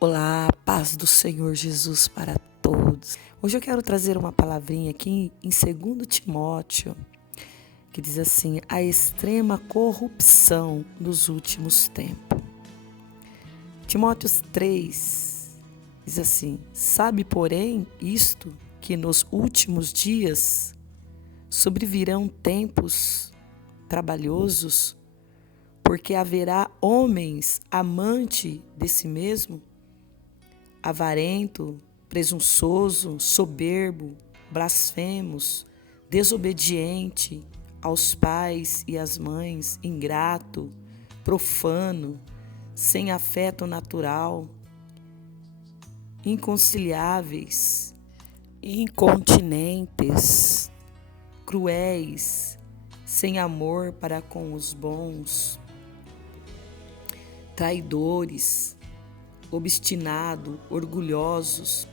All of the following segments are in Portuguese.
Olá, paz do Senhor Jesus para todos. Hoje eu quero trazer uma palavrinha aqui em 2 Timóteo, que diz assim: a extrema corrupção nos últimos tempos. Timóteo 3 diz assim: sabe, porém, isto, que nos últimos dias sobrevirão tempos trabalhosos, porque haverá homens amantes de si mesmo, avarento, presunçoso, soberbo, blasfemos, desobediente aos pais e às mães, ingrato, profano, sem afeto natural, inconciliáveis, incontinentes, cruéis, sem amor para com os bons, traidores, obstinados, orgulhosos,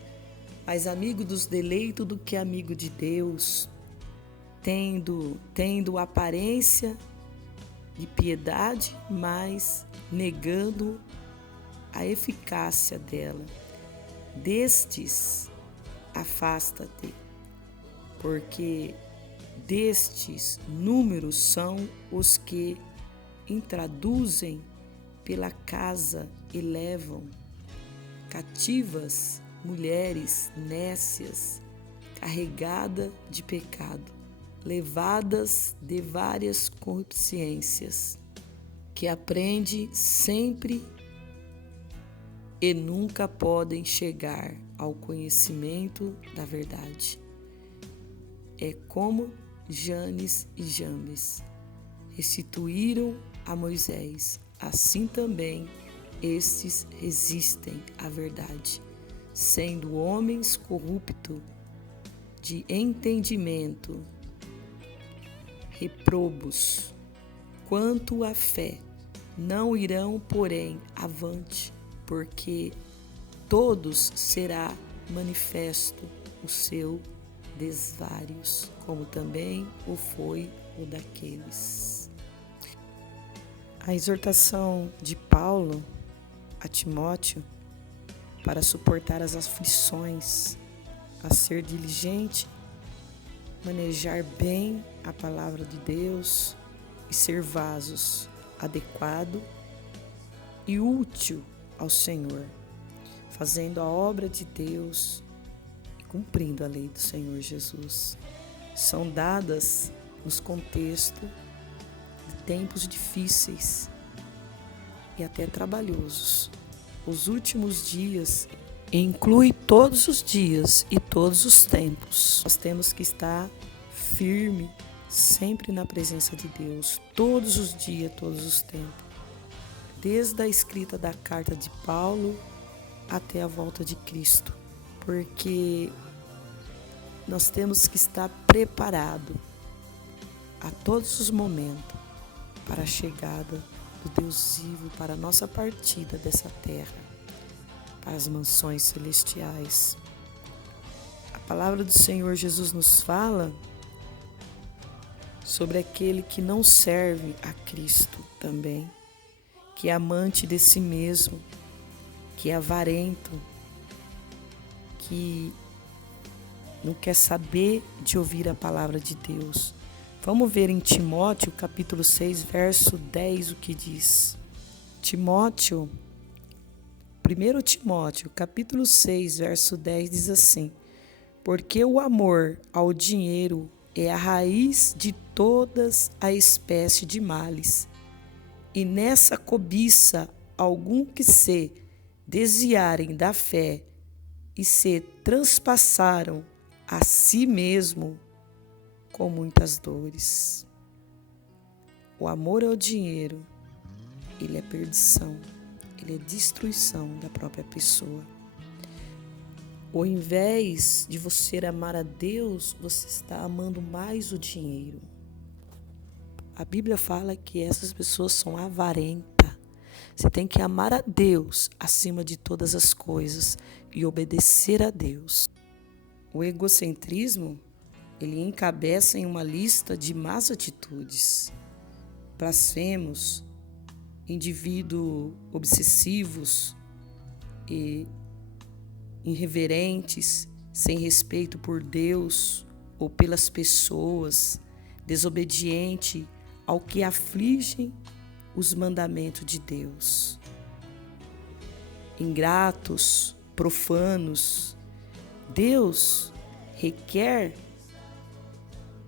mais amigo dos deleitos do que amigo de Deus, tendo aparência de piedade, mas negando a eficácia dela. Destes, afasta-te, porque destes números são os que introduzem pela casa e levam cativas mulheres nécias, carregadas de pecado, levadas de várias concupiscências, que aprende sempre e nunca podem chegar ao conhecimento da verdade. É como Janes e Jambes restituíram a Moisés, assim também estes resistem à verdade, sendo homens corruptos de entendimento, reprobos quanto à fé, não irão, porém, avante, porque todos será manifesto o seu desvários, como também o foi o daqueles. A exortação de Paulo a Timóteo para suportar as aflições, a ser diligente, manejar bem a palavra de Deus e ser vasos adequado e útil ao Senhor, fazendo a obra de Deus e cumprindo a lei do Senhor Jesus. São dadas nos contextos de tempos difíceis e até trabalhosos. Os últimos dias inclui todos os dias e todos os tempos. Nós temos que estar firme, sempre na presença de Deus, todos os dias, todos os tempos. Desde a escrita da carta de Paulo até a volta de Cristo. Porque nós temos que estar preparado a todos os momentos para a chegada do Deus vivo, para a nossa partida dessa terra, para as mansões celestiais. A palavra do Senhor Jesus nos fala sobre aquele que não serve a Cristo também, que é amante de si mesmo, que é avarento, que não quer saber de ouvir a palavra de Deus. Vamos ver em Timóteo, capítulo 6, verso 10, o que diz. 1 Timóteo, capítulo 6, verso 10, diz assim: porque o amor ao dinheiro é a raiz de todas a espécie de males, e nessa cobiça algum que se desviarem da fé e se transpassaram a si mesmo com muitas dores. O amor ao dinheiro, ele é perdição, ele é destruição da própria pessoa. Ao invés de você amar a Deus, você está amando mais o dinheiro. A Bíblia fala que essas pessoas são avarentas. Você tem que amar a Deus acima de todas as coisas e obedecer a Deus. O egocentrismo, ele encabeça em uma lista de más atitudes, blasfemos, indivíduos obsessivos, e irreverentes, sem respeito por Deus ou pelas pessoas, desobediente ao que afligem os mandamentos de Deus. Ingratos, profanos, Deus requer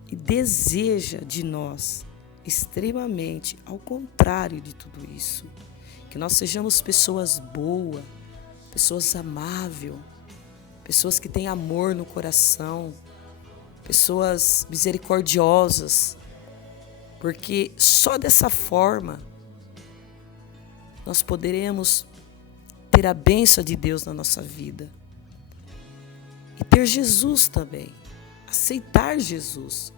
e deseja de nós extremamente ao contrário de tudo isso, que nós sejamos pessoas boas, pessoas amáveis, pessoas que têm amor no coração, pessoas misericordiosas, porque só dessa forma nós poderemos ter a bênção de Deus na nossa vida e ter Jesus também, aceitar Jesus,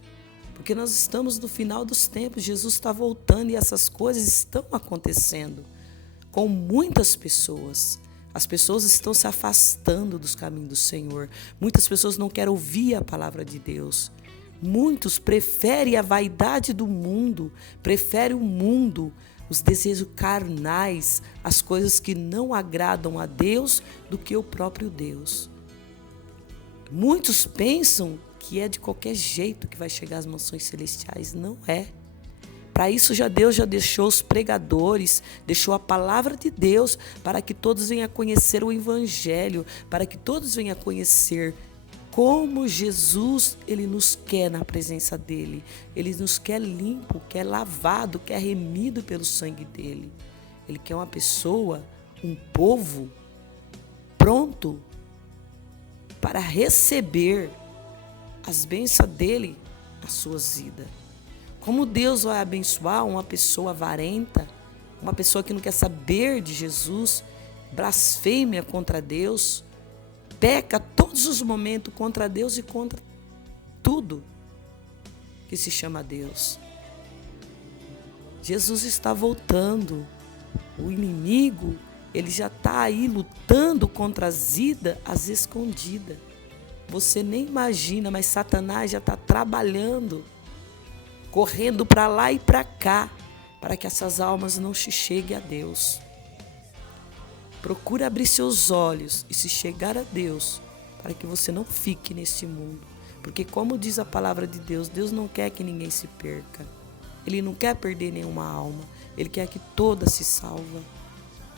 porque nós estamos no final dos tempos, Jesus está voltando e essas coisas estão acontecendo com muitas pessoas. As pessoas estão se afastando dos caminhos do Senhor. Muitas pessoas não querem ouvir a palavra de Deus. Muitos preferem a vaidade do mundo, preferem o mundo, os desejos carnais, as coisas que não agradam a Deus do que o próprio Deus. Muitos pensam que é de qualquer jeito que vai chegar às mansões celestiais. Não é. Para isso Deus já deixou os pregadores, deixou a palavra de Deus para que todos venham a conhecer o Evangelho, para que todos venham a conhecer como Jesus, Ele nos quer na presença dEle. Ele nos quer limpo, quer lavado, quer remido pelo sangue dEle. Ele quer uma pessoa, um povo pronto para receber as bênçãos dEle nas suas vidas. Como Deus vai abençoar uma pessoa avarenta, uma pessoa que não quer saber de Jesus, blasfêmia contra Deus, peca todos os momentos contra Deus e contra tudo que se chama Deus. Jesus está voltando. O inimigo, ele já está aí lutando contra as vidas, as escondidas. Você nem imagina, mas Satanás já está trabalhando, correndo para lá e para cá, para que essas almas não cheguem a Deus. Procure abrir seus olhos e se chegar a Deus, para que você não fique neste mundo. Porque como diz a palavra de Deus, Deus não quer que ninguém se perca. Ele não quer perder nenhuma alma. Ele quer que toda se salva.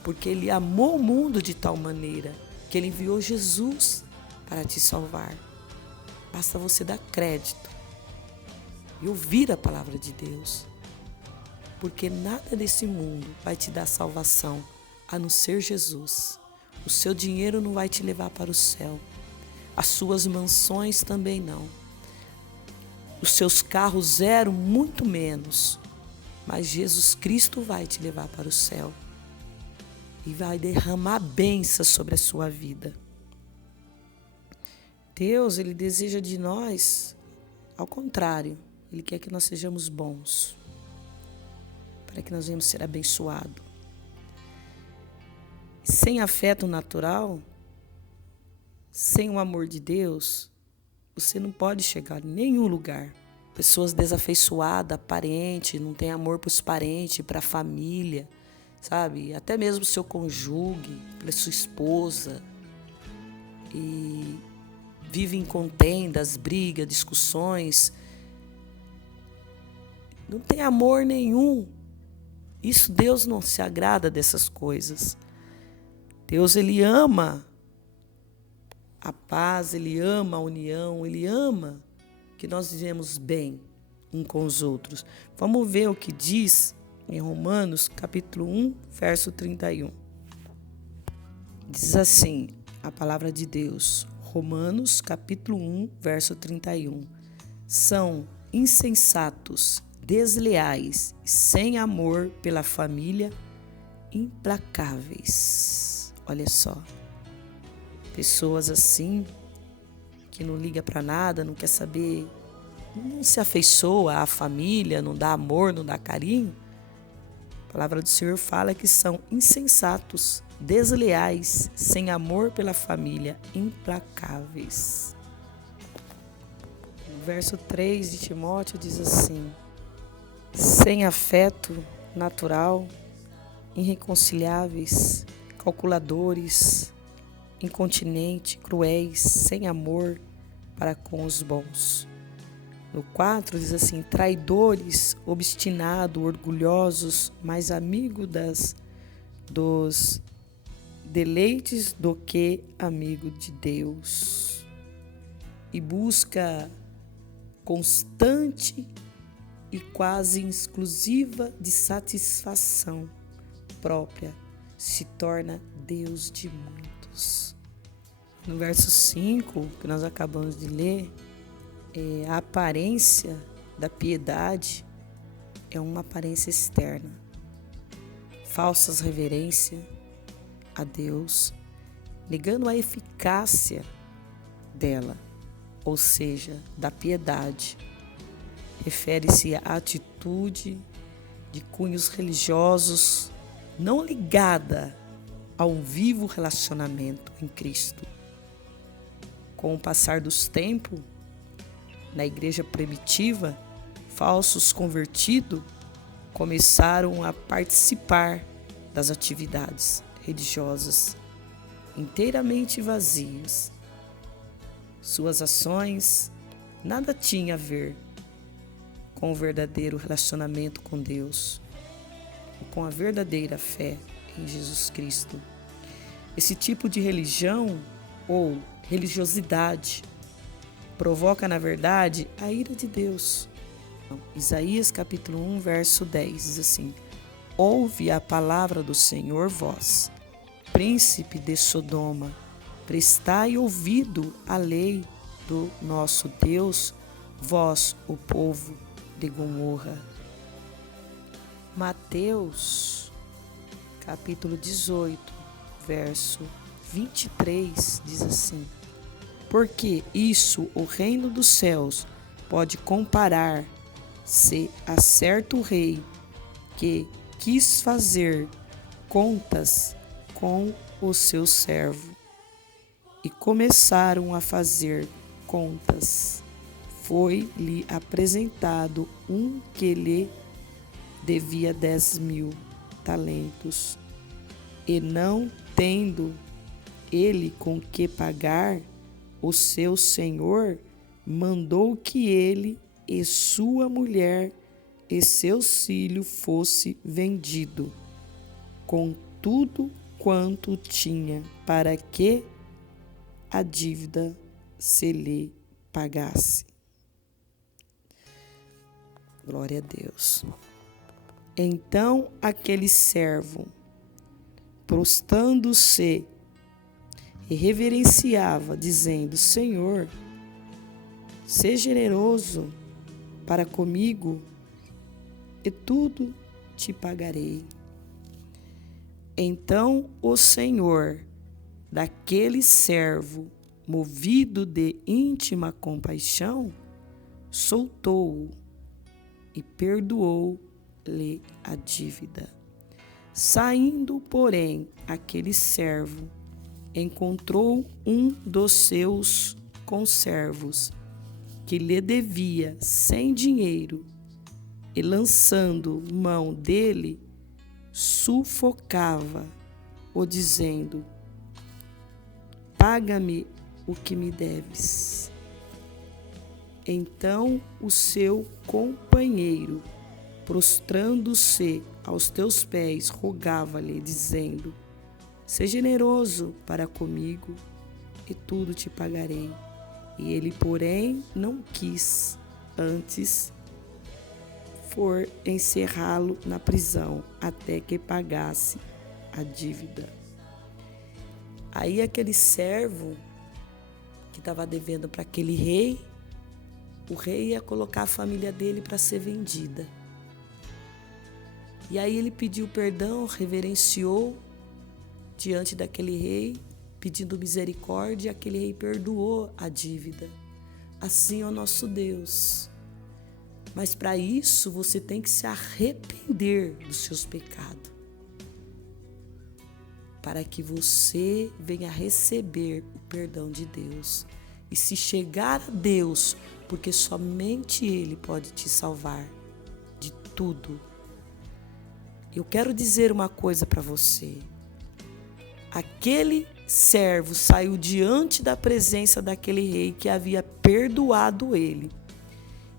Porque Ele amou o mundo de tal maneira que Ele enviou Jesus para te salvar. Basta você dar crédito e ouvir a palavra de Deus. Porque nada desse mundo vai te dar salvação a não ser Jesus. O seu dinheiro não vai te levar para o céu. As suas mansões também não. Os seus carros zero, muito menos. Mas Jesus Cristo vai te levar para o céu. E vai derramar bênçãos sobre a sua vida. Deus, Ele deseja de nós, ao contrário, Ele quer que nós sejamos bons, para que nós venhamos ser abençoados. Sem afeto natural, sem o amor de Deus, você não pode chegar em nenhum lugar. Pessoas desafeiçoadas, parentes, não tem amor para os parentes, para a família, sabe? Até mesmo o seu cônjuge, para sua esposa. E vive em contendas, brigas, discussões. Não tem amor nenhum. Isso, Deus não se agrada dessas coisas. Deus, Ele ama a paz, Ele ama a união, Ele ama que nós vivemos bem uns com os outros. Vamos ver o que diz em Romanos, capítulo 1, verso 31. Diz assim, a palavra de Deus, Romanos, capítulo 1, verso 31. São insensatos, desleais, sem amor pela família, implacáveis. Olha só, pessoas assim, que não liga para nada, não quer saber, não se afeiçoa à família, não dá amor, não dá carinho. A palavra do Senhor fala que são insensatos, desleais, sem amor pela família, implacáveis. O verso 3 de Timóteo diz assim: sem afeto natural, irreconciliáveis, calculadores, incontinente, cruéis, sem amor para com os bons. No 4 diz assim: traidores, obstinados, orgulhosos, mais amigo dos deleites do que amigo de Deus. E busca constante e quase exclusiva de satisfação própria se torna Deus de muitos. No verso 5, que nós acabamos de ler, a aparência da piedade é uma aparência externa. Falsas reverências a Deus, negando a eficácia dela, ou seja, da piedade. Refere-se à atitude de cunhos religiosos não ligada a um vivo relacionamento em Cristo. Com o passar dos tempos, na igreja primitiva, falsos convertidos começaram a participar das atividades religiosas inteiramente vazias. Suas ações nada tinham a ver com o verdadeiro relacionamento com Deus, com a verdadeira fé em Jesus Cristo. Esse tipo de religião ou religiosidade provoca, na verdade, a ira de Deus. Isaías capítulo 1, verso 10 diz assim: ouve a palavra do Senhor, vós, príncipe de Sodoma, prestai ouvido à lei do nosso Deus, vós, o povo de Gomorra. Mateus capítulo 18, verso 23 diz assim: porque isso o reino dos céus pode comparar-se a certo rei que quis fazer contas com o seu servo. E começaram a fazer contas. Foi-lhe apresentado um que lhe devia 10.000 talentos. E não tendo ele com que pagar, o seu senhor mandou que ele e sua mulher e seus filhos fosse vendido, com tudo quanto tinha, para que a dívida se lhe pagasse. Glória a Deus. Então aquele servo, prostrando-se, e reverenciava, dizendo: Senhor, seja generoso para comigo, e tudo te pagarei. Então o Senhor daquele servo, movido de íntima compaixão, soltou-o e perdoou-lhe a dívida. Saindo, porém, aquele servo encontrou um dos seus conservos que lhe devia 100 dinheiro e, lançando mão dele, sufocava-o, dizendo: paga-me o que me deves. Então o seu companheiro, prostrando-se aos teus pés, rogava-lhe, dizendo: seja generoso para comigo, e tudo te pagarei. E ele, porém, não quis, antes for encerrá-lo na prisão, até que pagasse a dívida. Aí aquele servo que estava devendo para aquele rei, o rei ia colocar a família dele para ser vendida. E aí ele pediu perdão, reverenciou diante daquele rei, pedindo misericórdia, e aquele rei perdoou a dívida. Assim é o nosso Deus. Mas para isso você tem que se arrepender dos seus pecados, para que você venha receber o perdão de Deus e se chegar a Deus, porque somente Ele pode te salvar de tudo. Eu quero dizer uma coisa para você. Aquele servo saiu diante da presença daquele rei que havia perdoado ele.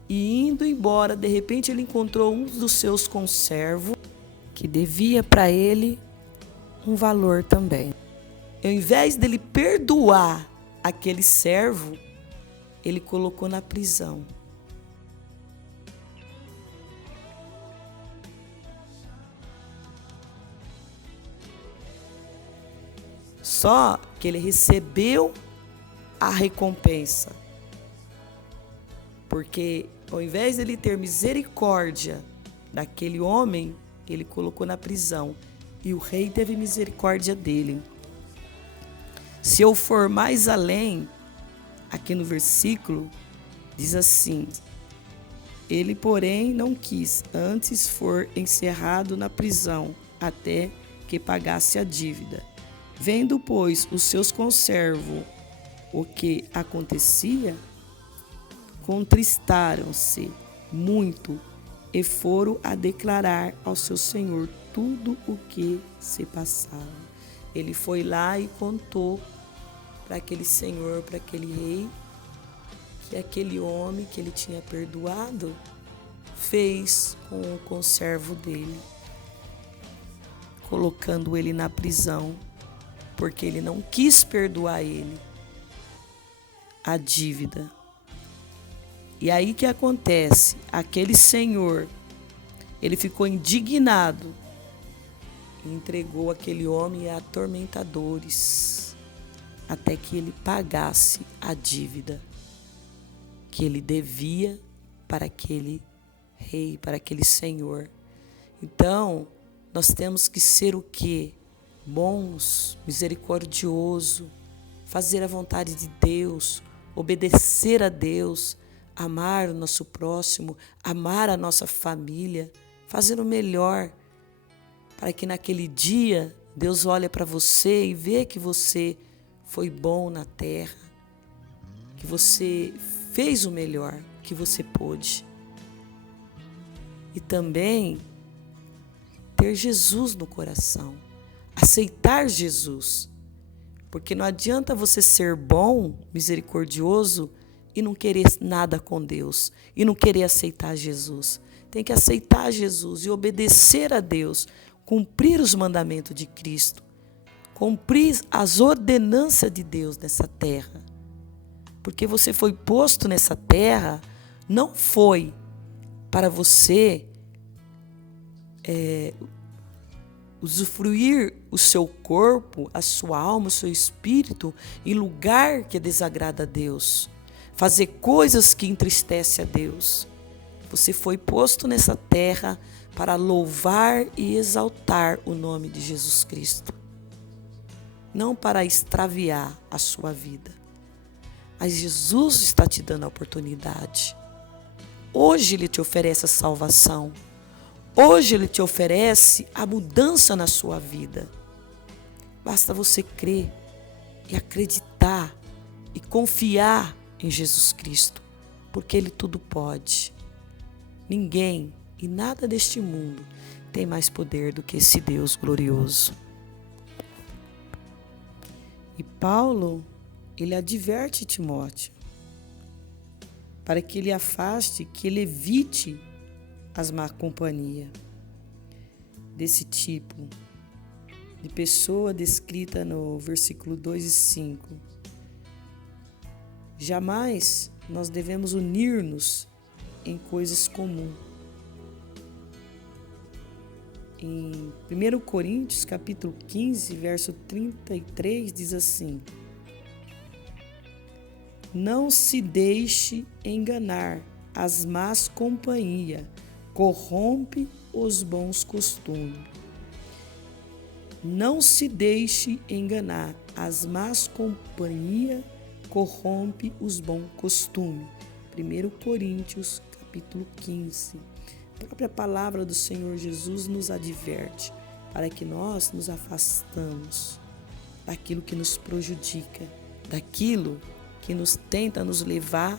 E indo embora, de repente ele encontrou um dos seus conservos que devia para ele um valor também. Ao invés dele perdoar aquele servo, ele colocou na prisão. Só que ele recebeu a recompensa. Porque ao invés de ele ter misericórdia daquele homem, ele colocou na prisão. E o rei teve misericórdia dele. Se eu for mais além, aqui no versículo, diz assim: ele, porém, não quis, antes for encerrado na prisão, até que pagasse a dívida. Vendo, pois, os seus conservos o que acontecia, contristaram-se muito e foram a declarar ao seu senhor tudo o que se passava. Ele foi lá e contou para aquele senhor, para aquele rei, que aquele homem que ele tinha perdoado fez com o conservo dele, colocando ele na prisão, porque ele não quis perdoar ele a dívida. E aí que acontece? Aquele senhor, ele ficou indignado e entregou aquele homem a atormentadores até que ele pagasse a dívida que ele devia para aquele rei, para aquele senhor. Então, nós temos que ser o quê? Bons, misericordioso, fazer a vontade de Deus, obedecer a Deus, amar o nosso próximo, amar a nossa família, fazer o melhor, para que naquele dia Deus olhe para você e vê que você foi bom na terra, que você fez o melhor que você pôde. E também ter Jesus no coração, aceitar Jesus. Porque não adianta você ser bom, misericordioso e não querer nada com Deus, e não querer aceitar Jesus. Tem que aceitar Jesus e obedecer a Deus, cumprir os mandamentos de Cristo, cumprir as ordenanças de Deus nessa terra. Porque você foi posto nessa terra, não foi para você usufruir o seu corpo, a sua alma, o seu espírito em lugar que desagrada a Deus, fazer coisas que entristecem a Deus. Você foi posto nessa terra para louvar e exaltar o nome de Jesus Cristo, não para extraviar a sua vida. Mas Jesus está te dando a oportunidade. Hoje Ele te oferece a salvação. Hoje Ele te oferece a mudança na sua vida. Basta você crer e acreditar e confiar em Jesus Cristo, porque Ele tudo pode. Ninguém e nada deste mundo tem mais poder do que esse Deus glorioso. E Paulo, ele adverte Timóteo para que ele afaste, que ele evite as má companhia desse tipo de pessoa descrita no versículo 2 e 5. Jamais nós devemos unir-nos em coisas comuns. Em 1 Coríntios, capítulo 15, verso 33, diz assim: não se deixe enganar, as más companhias corrompe os bons costumes. Não se deixe enganar, as más companhias corrompe os bons costumes. 1 Coríntios, capítulo 15. A própria palavra do Senhor Jesus nos adverte para que nós nos afastamos daquilo que nos prejudica, daquilo que nos tenta nos levar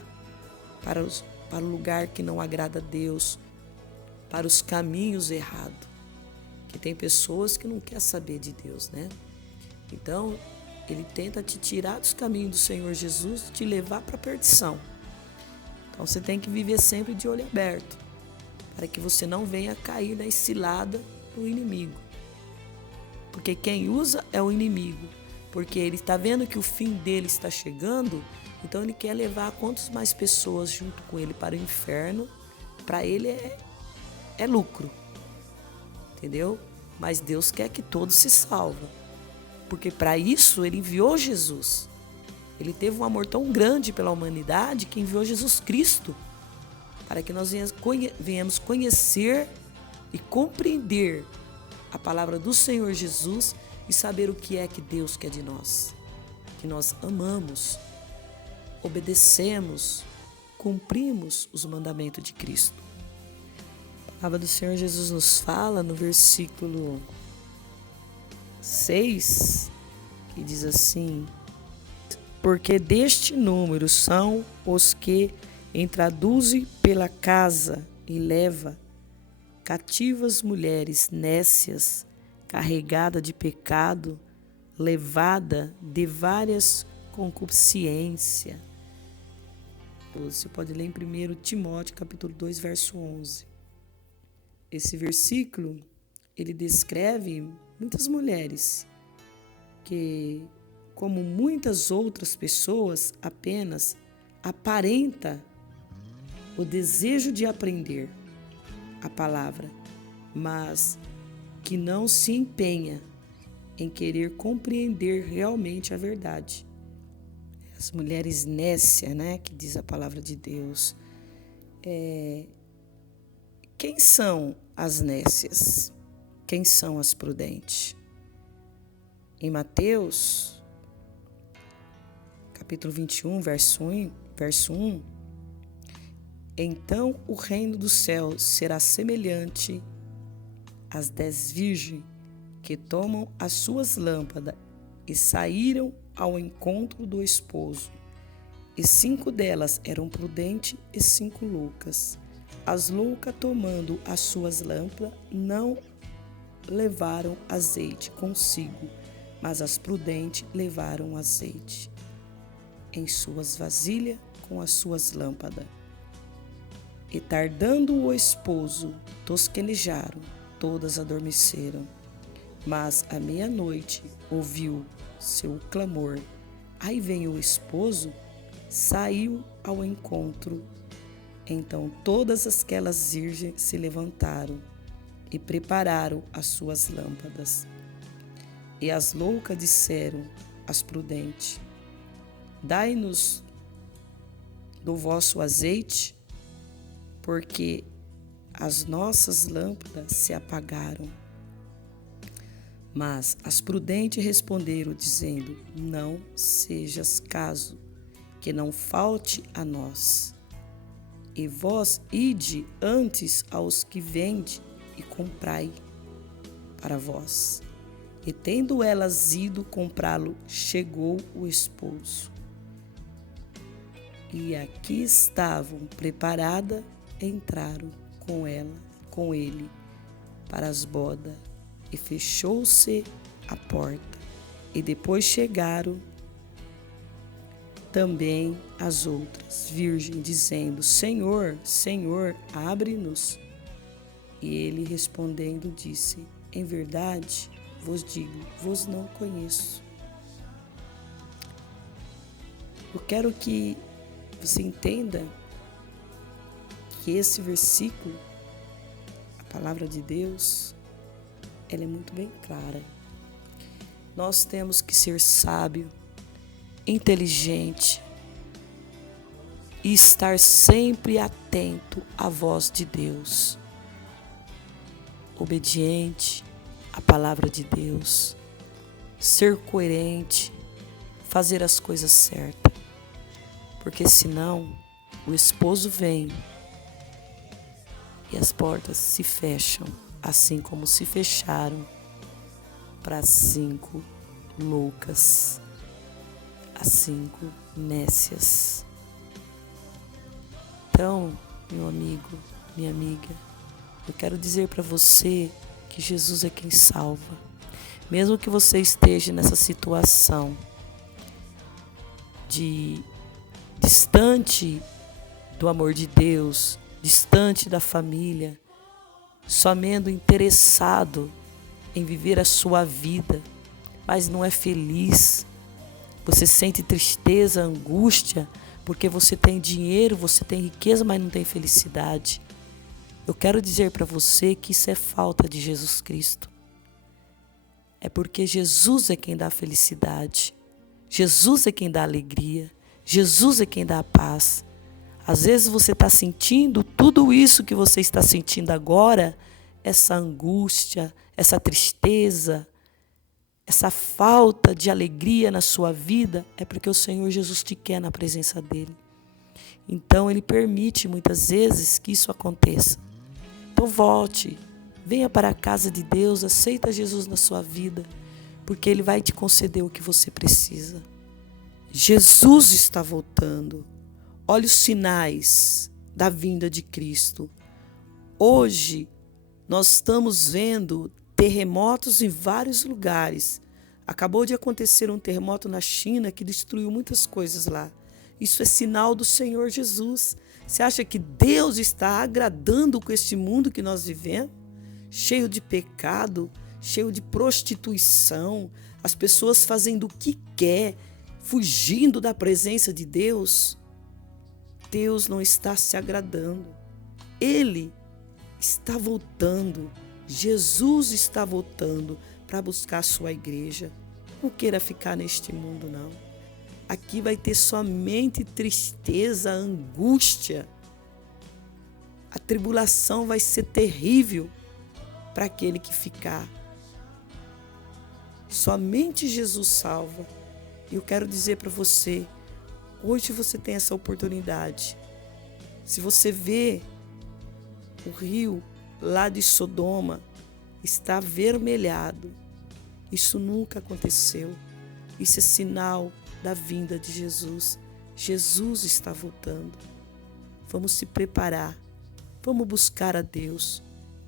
para o lugar que não agrada a Deus, para os caminhos errados. Que tem pessoas que não querem saber de Deus, né? Então, ele tenta te tirar dos caminhos do Senhor Jesus, te levar para a perdição. Então você tem que viver sempre de olho aberto, para que você não venha cair na cilada do inimigo. Porque quem usa é o inimigo, porque ele está vendo que o fim dele está chegando, então ele quer levar quantas mais pessoas junto com ele para o inferno. Para ele é lucro, entendeu? Mas Deus quer que todos se salvem, porque para isso ele enviou Jesus. Ele teve um amor tão grande pela humanidade que enviou Jesus Cristo, para que nós venhamos conhecer e compreender a palavra do Senhor Jesus e saber o que é que Deus quer de nós. Que nós amamos, obedecemos, cumprimos os mandamentos de Cristo. A palavra do Senhor Jesus nos fala no versículo 6, que diz assim: porque deste número são os que introduzem pela casa e leva cativas mulheres nécias, carregada de pecado, levada de várias concupiscências. Você pode ler em 1 Timóteo, capítulo 2, verso 11. Esse versículo, ele descreve muitas mulheres que, como muitas outras pessoas, apenas aparenta o desejo de aprender a palavra, mas que não se empenha em querer compreender realmente a verdade. As mulheres nécias, né, que diz a palavra de Deus. Quem são as nécias? Quem são as prudentes? Em Mateus, capítulo 21, verso 1, então o reino do céu será semelhante às 10 virgens que tomam as suas lâmpadas e saíram ao encontro do esposo. E 5 delas eram prudentes e 5 loucas. As loucas, tomando as suas lâmpadas, não levaram azeite consigo, mas as prudentes levaram azeite em suas vasilhas com as suas lâmpadas. E tardando o esposo, tosquenejaram, todas adormeceram. Mas à meia-noite ouviu seu clamor. Aí vem o esposo, saiu ao encontro. Então todas aquelas virgens se levantaram e prepararam as suas lâmpadas. E as loucas disseram às prudentes: dai-nos do vosso azeite, porque as nossas lâmpadas se apagaram. Mas as prudentes responderam, dizendo: não sejas caso, que não falte a nós. E vós ide antes aos que vendem e comprai para vós. E tendo elas ido comprá-lo, chegou o esposo. E aqui estavam preparadas, entraram com ele para as bodas, e fechou-se a porta. E depois chegaram também as outras virgens, dizendo: Senhor, Senhor, abre-nos. E ele respondendo disse: em verdade vos digo, vos não conheço. Eu quero que você entenda que esse versículo, a palavra de Deus, ela é muito bem clara. Nós temos que ser sábio, inteligente e estar sempre atento à voz de Deus, obediente à palavra de Deus, ser coerente, fazer as coisas certas, porque senão o esposo vem e as portas se fecham, assim como se fecharam para as 5 loucas, as 5 nécias. Então, meu amigo, minha amiga, eu quero dizer para você que Jesus é quem salva. Mesmo que você esteja nessa situação, distante do amor de Deus, distante da família, somente interessado em viver a sua vida, mas não é feliz. Você sente tristeza, angústia, porque você tem dinheiro, você tem riqueza, mas não tem felicidade. Eu quero dizer para você que isso é falta de Jesus Cristo. É porque Jesus é quem dá felicidade. Jesus é quem dá alegria. Jesus é quem dá a paz. Às vezes você está sentindo tudo isso que você está sentindo agora, essa angústia, essa tristeza, essa falta de alegria na sua vida, é porque o Senhor Jesus te quer na presença dele. Então Ele permite muitas vezes que isso aconteça. Então volte, venha para a casa de Deus, aceita Jesus na sua vida, porque Ele vai te conceder o que você precisa. Jesus está voltando. Olha os sinais da vinda de Cristo. Hoje nós estamos vendo terremotos em vários lugares. Acabou de acontecer um terremoto na China que destruiu muitas coisas lá. Isso é sinal do Senhor Jesus. Você acha que Deus está agradando com este mundo que nós vivemos? Cheio de pecado, cheio de prostituição, as pessoas fazendo o que quer, fugindo da presença de Deus. Deus não está se agradando. Ele está voltando. Jesus está voltando para buscar a sua igreja. Não queira ficar neste mundo, não. Aqui vai ter somente tristeza, angústia. A tribulação vai ser terrível para aquele que ficar. Somente Jesus salva. E eu quero dizer para você, hoje você tem essa oportunidade. Se você vê o rio lá de Sodoma está avermelhado, isso nunca aconteceu. Isso é sinal da vinda de Jesus. Jesus está voltando. Vamos se preparar. Vamos buscar a Deus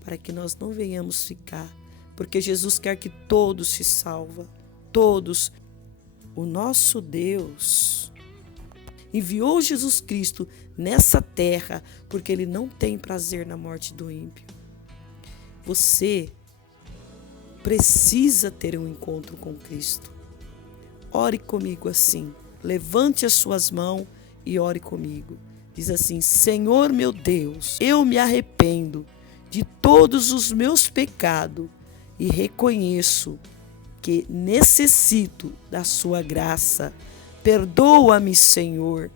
para que nós não venhamos ficar, porque Jesus quer que todos se salvem. Todos. O nosso Deus enviou Jesus Cristo nessa terra porque Ele não tem prazer na morte do ímpio. Você precisa ter um encontro com Cristo. Ore comigo assim. Levante as suas mãos e ore comigo. Diz assim: Senhor meu Deus, eu me arrependo de todos os meus pecados e reconheço que necessito da sua graça. Perdoa-me, Senhor,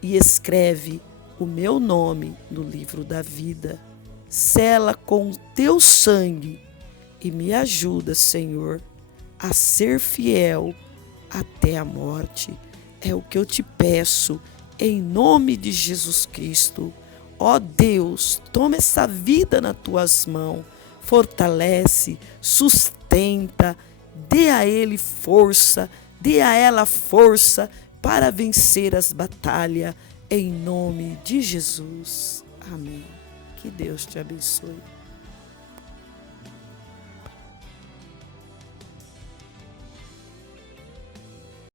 e escreve o meu nome no livro da vida. Sela com o teu sangue e me ajuda, Senhor, a ser fiel até a morte. É o que eu te peço, em nome de Jesus Cristo. Ó Deus, toma essa vida nas tuas mãos, fortalece, sustenta, dê a ele força, dê a ela força para vencer as batalhas, em nome de Jesus. Amém. Que Deus te abençoe.